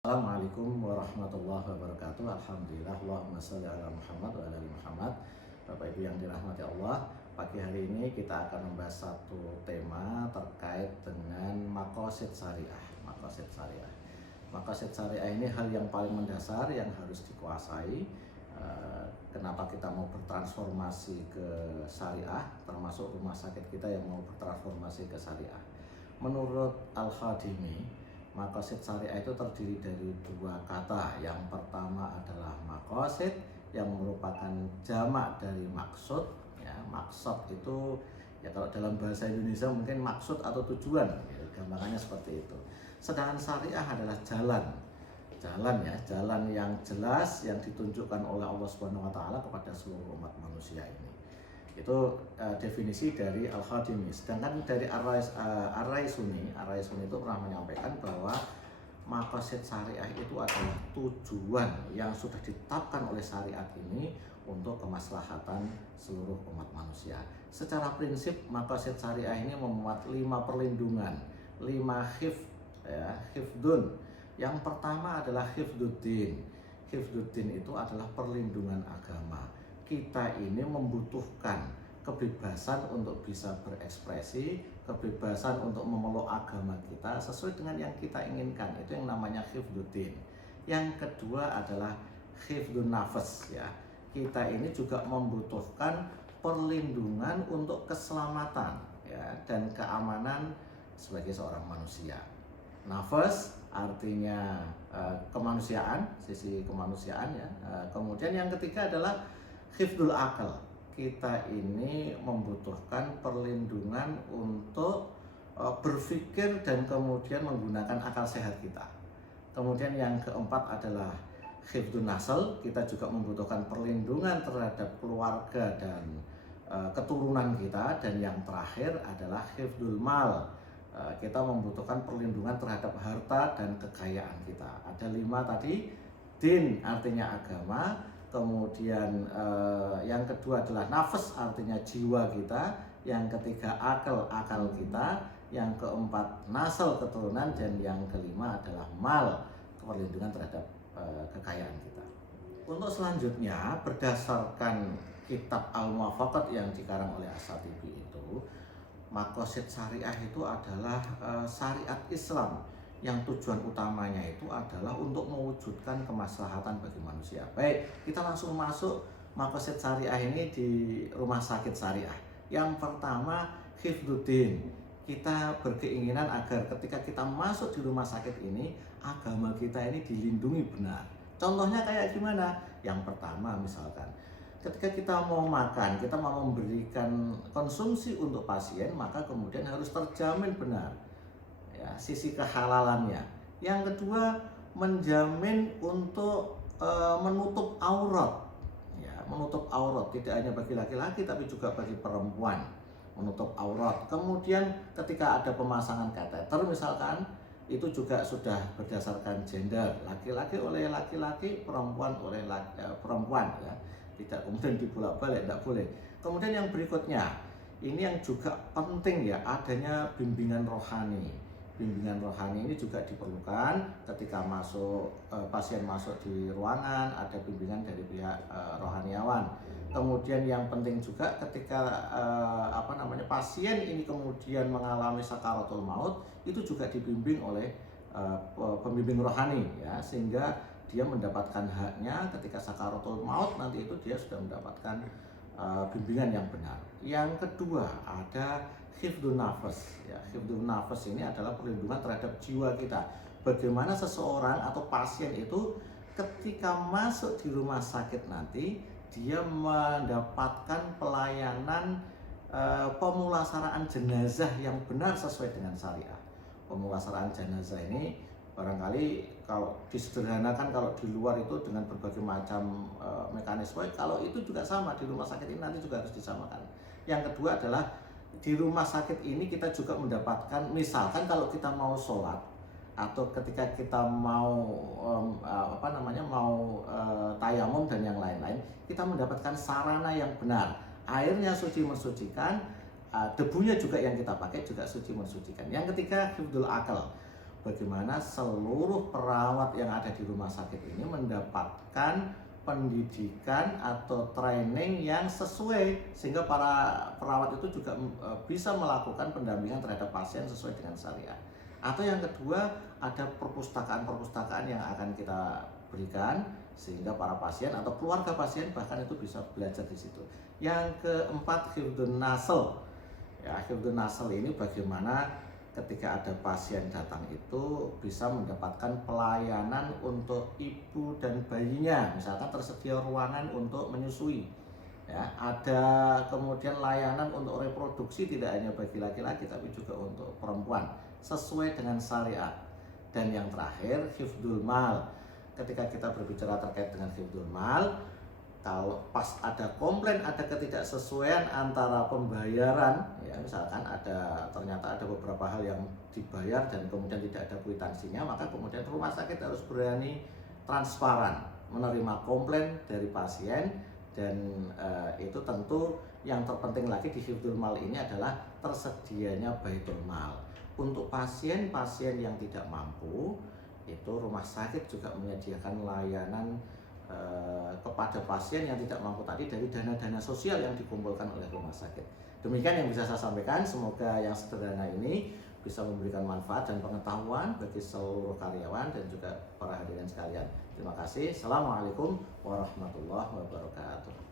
Assalamualaikum warahmatullahi wabarakatuh. Alhamdulillah, Allahumma sholli ala Muhammad wa ala ali Muhammad. Bapak Ibu yang dirahmati Allah, pagi hari ini kita akan membahas satu tema terkait dengan maqasid syariah. Maqasid syariah ini hal yang paling mendasar yang harus dikuasai. Kenapa kita mau bertransformasi ke syariah, termasuk rumah sakit kita yang mau bertransformasi ke syariah. Menurut Al-Khadimi, maqasid syariah itu terdiri dari dua kata. Yang pertama adalah maqasid, yang merupakan jamak dari maksud. Ya, maksud itu ya kalau dalam bahasa Indonesia mungkin maksud atau tujuan, ya, gambarannya seperti itu. Sedangkan syariah adalah jalan yang jelas yang ditunjukkan oleh Allah Subhanahu wa taala kepada seluruh umat manusia ini. Itu definisi dari Al-Khadimi. Sedangkan dari Ar-Raisuni itu pernah menyampaikan bahwa maqasid syariah itu adalah tujuan yang sudah ditetapkan oleh syariat ini untuk kemaslahatan seluruh umat manusia. Secara prinsip maqasid syariah ini memuat 5 perlindungan, 5 hifdun. Yang pertama adalah hifduddin. Hifduddin itu adalah perlindungan agama. Kita ini membutuhkan kebebasan untuk bisa berekspresi, kebebasan untuk memeluk agama kita sesuai dengan yang kita inginkan. Itu yang namanya hifduddin. Yang kedua adalah hifdun nafas, ya. Kita ini juga membutuhkan perlindungan untuk keselamatan, ya, dan keamanan sebagai seorang manusia. Nafas artinya kemanusiaan, sisi kemanusiaan, ya. Kemudian yang ketiga adalah hifdul akal. Kita ini membutuhkan perlindungan untuk berpikir dan kemudian menggunakan akal sehat kita. Kemudian yang keempat adalah hifdun nasl. Kita juga membutuhkan perlindungan terhadap keluarga dan keturunan kita. Dan yang terakhir adalah hifdul mal. Kita membutuhkan perlindungan terhadap harta dan kekayaan kita. Ada 5 tadi. Din artinya agama. Kemudian yang kedua adalah nafas, artinya jiwa kita. Yang ketiga akal kita. Yang keempat nasl, keturunan. Dan yang kelima adalah mal, perlindungan terhadap kekayaan kita. Untuk selanjutnya, berdasarkan kitab Al-Muwafaqat yang dikarang oleh As-Shatibi itu, maqasid syariah itu adalah syariat Islam yang tujuan utamanya itu adalah untuk mewujudkan kemaslahatan bagi manusia. Baik, kita langsung masuk maqasid syariah ini di rumah sakit syariah. Yang pertama, hifduddin. Kita berkeinginan agar ketika kita masuk di rumah sakit ini, agama kita ini dilindungi benar. Contohnya kayak gimana? Yang pertama misalkan, ketika kita mau makan, kita mau memberikan konsumsi untuk pasien, maka kemudian harus terjamin benar, ya, sisi kehalalannya. Yang kedua, menjamin untuk menutup aurat, ya, menutup aurat tidak hanya bagi laki-laki tapi juga bagi perempuan, menutup aurat. Kemudian ketika ada pemasangan kateter misalkan, itu juga sudah berdasarkan gender, laki-laki oleh laki-laki, perempuan oleh perempuan, ya. Tidak kemudian dibolak-balik, tidak boleh. Kemudian yang berikutnya, ini yang juga penting, ya, adanya bimbingan rohani. Bimbingan rohani ini juga diperlukan ketika pasien masuk di ruangan, ada bimbingan dari pihak rohaniawan. Kemudian yang penting juga ketika pasien ini kemudian mengalami sakaratul maut, itu juga dibimbing oleh pembimbing rohani, ya, sehingga dia mendapatkan haknya ketika sakaratul maut nanti itu dia sudah mendapatkan bimbingan yang benar. Yang kedua ada hifdun nafas, ya. Hifdun nafas ini adalah perlindungan terhadap jiwa kita. Bagaimana seseorang atau pasien itu ketika masuk di rumah sakit nanti dia mendapatkan pelayanan pemulasaraan jenazah yang benar sesuai dengan syariah. Pemulasaraan jenazah ini barangkali kalau disederhanakan, kalau di luar itu dengan berbagai macam mekanisme, kalau itu juga sama di rumah sakit ini nanti juga harus disamakan. Yang kedua adalah di rumah sakit ini kita juga mendapatkan, misalkan kalau kita mau sholat atau ketika kita mau tayamum dan yang lain-lain, kita mendapatkan sarana yang benar. Airnya suci mensucikan, debunya juga yang kita pakai juga suci mensucikan. Yang ketiga, hifdzul akal, bagaimana seluruh perawat yang ada di rumah sakit ini mendapatkan pendidikan atau training yang sesuai, sehingga para perawat itu juga bisa melakukan pendampingan terhadap pasien sesuai dengan syariat. Atau yang kedua, ada perpustakaan-perpustakaan yang akan kita berikan sehingga para pasien atau keluarga pasien bahkan itu bisa belajar di situ. Yang keempat, hifdzun nasl. Ya, hifdzun nasl ini bagaimana ketika ada pasien datang itu bisa mendapatkan pelayanan untuk ibu dan bayinya, misalkan tersedia ruangan untuk menyusui, ya, ada kemudian layanan untuk reproduksi tidak hanya bagi laki-laki tapi juga untuk perempuan sesuai dengan syariat. Dan yang terakhir, hifdzul mal. Ketika kita berbicara terkait dengan hifdzul mal, kalau pas ada komplain, ada ketidaksesuaian antara pembayaran, ya misalkan ternyata ada beberapa hal yang dibayar dan kemudian tidak ada kwitansinya, maka kemudian rumah sakit harus berani transparan menerima komplain dari pasien. Dan itu tentu yang terpenting lagi di hifdzul mal ini adalah tersedianya baitul mal. Untuk pasien-pasien yang tidak mampu, itu rumah sakit juga menyediakan layanan kepada pasien yang tidak mampu tadi dari dana-dana sosial yang dikumpulkan oleh rumah sakit. Demikian yang bisa saya sampaikan. Semoga yang sederhana ini bisa memberikan manfaat dan pengetahuan bagi seluruh karyawan dan juga para hadirin sekalian. Terima kasih. Assalamualaikum warahmatullahi wabarakatuh.